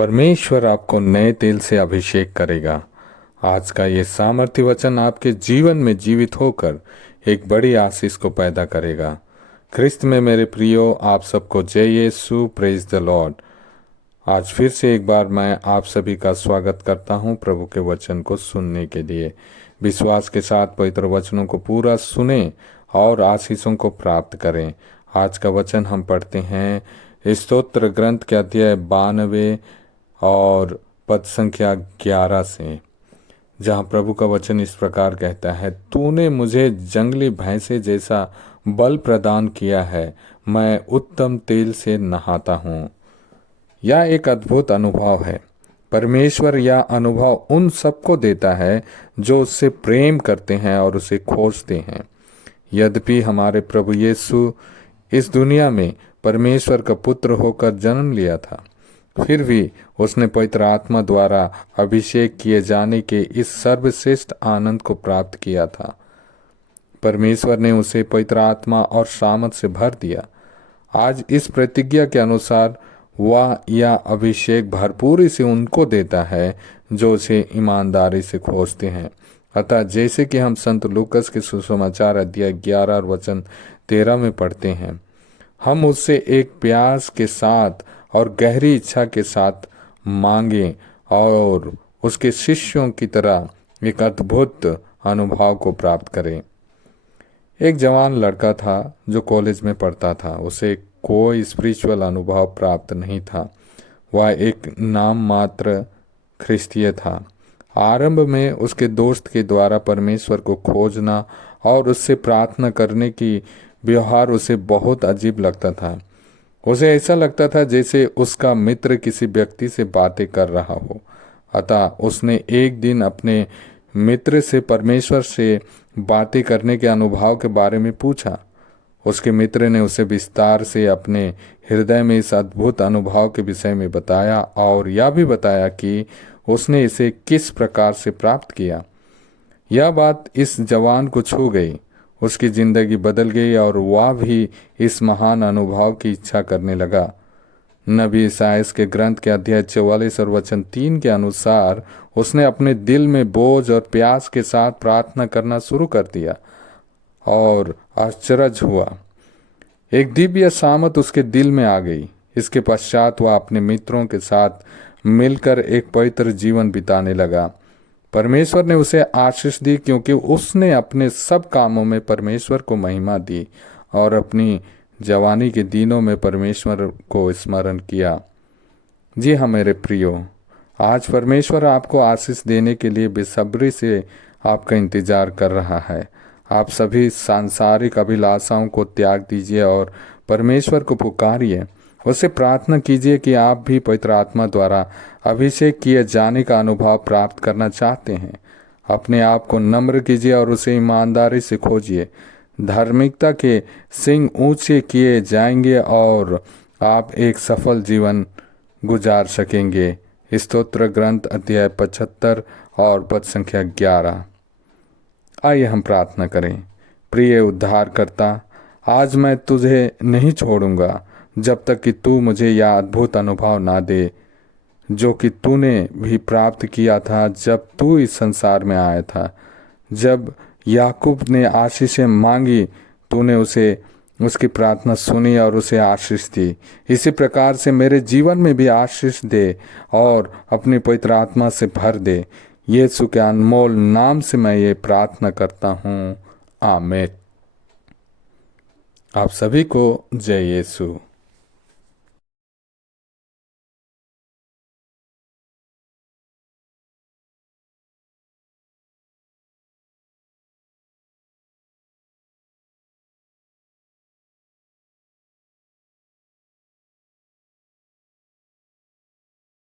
परमेश्वर आपको नए तेल से अभिषेक करेगा। आज का ये सामर्थ्य वचन आपके जीवन में जीवित होकर एक बड़ी आशीष को पैदा करेगा। ख्रिस्त में मेरे प्रियो, आप सबको जय यीशु, प्रेज द लॉर्ड। आज फिर से एक बार मैं आप सभी का स्वागत करता हूं प्रभु के वचन को सुनने के लिए। विश्वास के साथ पवित्र वचनों को पूरा सुने और आशीषों को प्राप्त करें। आज का वचन हम पढ़ते हैं स्तोत्र ग्रंथ के अध्याय 92 और पद संख्या 11 से, जहाँ प्रभु का वचन इस प्रकार कहता है, तूने मुझे जंगली भैंसे जैसा बल प्रदान किया है, मैं उत्तम तेल से नहाता हूँ। यह एक अद्भुत अनुभव है। परमेश्वर यह अनुभव उन सबको देता है जो उससे प्रेम करते हैं और उसे खोजते हैं। यद्यपि हमारे प्रभु यीशु इस दुनिया में परमेश्वर का पुत्र होकर जन्म लिया था, फिर भी उसने पवित्र आत्मा द्वारा अभिषेक किए जाने के इस सर्वश्रेष्ठ आनंद को प्राप्त किया था। परमेश्वर ने उसे पवित्र आत्मा और सामर्थ से भर दिया। आज इस प्रतिज्ञा के अनुसार वह यह अभिषेक भरपूरी से उनको देता है जो उसे ईमानदारी से खोजते हैं। अतः जैसे कि हम संत लूकस के सुसमाचार अध्याय 11 और वचन 13 में पढ़ते हैं, हम उससे एक प्यास के साथ और गहरी इच्छा के साथ मांगे और उसके शिष्यों की तरह एक अद्भुत अनुभव को प्राप्त करें। एक जवान लड़का था जो कॉलेज में पढ़ता था। उसे कोई स्पिरिचुअल अनुभव प्राप्त नहीं था। वह एक नाम मात्र ख्रिस्तीय था। आरंभ में उसके दोस्त के द्वारा परमेश्वर को खोजना और उससे प्रार्थना करने की व्यवहार उसे बहुत अजीब लगता था। उसे ऐसा लगता था जैसे उसका मित्र किसी व्यक्ति से बातें कर रहा हो। अतः उसने एक दिन अपने मित्र से परमेश्वर से बातें करने के अनुभव के बारे में पूछा। उसके मित्र ने उसे विस्तार से अपने हृदय में इस अद्भुत अनुभव के विषय में बताया और यह भी बताया कि उसने इसे किस प्रकार से प्राप्त किया। यह बात इस जवान को छू गई। उसकी जिंदगी बदल गई और वह भी इस महान अनुभव की इच्छा करने लगा। नबी ईसायाह के ग्रंथ के अध्याय 44 और वचन 3 के अनुसार उसने अपने दिल में बोझ और प्यास के साथ प्रार्थना करना शुरू कर दिया और आश्चर्य हुआ। एक दिव्य सामत उसके दिल में आ गई। इसके पश्चात वह अपने मित्रों के साथ मिलकर एक पवित्र जीवन बिताने लगा। परमेश्वर ने उसे आशीष दी क्योंकि उसने अपने सब कामों में परमेश्वर को महिमा दी और अपनी जवानी के दिनों में परमेश्वर को स्मरण किया। जी हाँ मेरे प्रियो, आज परमेश्वर आपको आशीष देने के लिए बेसब्री से आपका इंतजार कर रहा है। आप सभी सांसारिक अभिलाषाओं को त्याग दीजिए और परमेश्वर को पुकारिए। उससे प्रार्थना कीजिए कि आप भी पवित्र आत्मा द्वारा अभिषेक किए जाने का अनुभव प्राप्त करना चाहते हैं। अपने आप को नम्र कीजिए और उसे ईमानदारी से खोजिए। धार्मिकता के सिंह ऊंचे किए जाएंगे और आप एक सफल जीवन गुजार सकेंगे। स्तोत्र ग्रंथ अध्याय 75 और पद संख्या 11। आइए हम प्रार्थना करें। प्रिय उद्धारकर्ता, आज मैं तुझे नहीं छोड़ूंगा जब तक कि तू मुझे यह अद्भुत अनुभव ना दे जो कि तूने भी प्राप्त किया था जब तू इस संसार में आया था। जब याकूब ने आशीषें मांगी, तूने उसे उसकी प्रार्थना सुनी और उसे आशीष दी। इसी प्रकार से मेरे जीवन में भी आशीष दे और अपनी पवित्र आत्मा से भर दे। यीशु के अनमोल नाम से मैं ये प्रार्थना करता हूँ, आमीन। आप सभी को जय यीशु।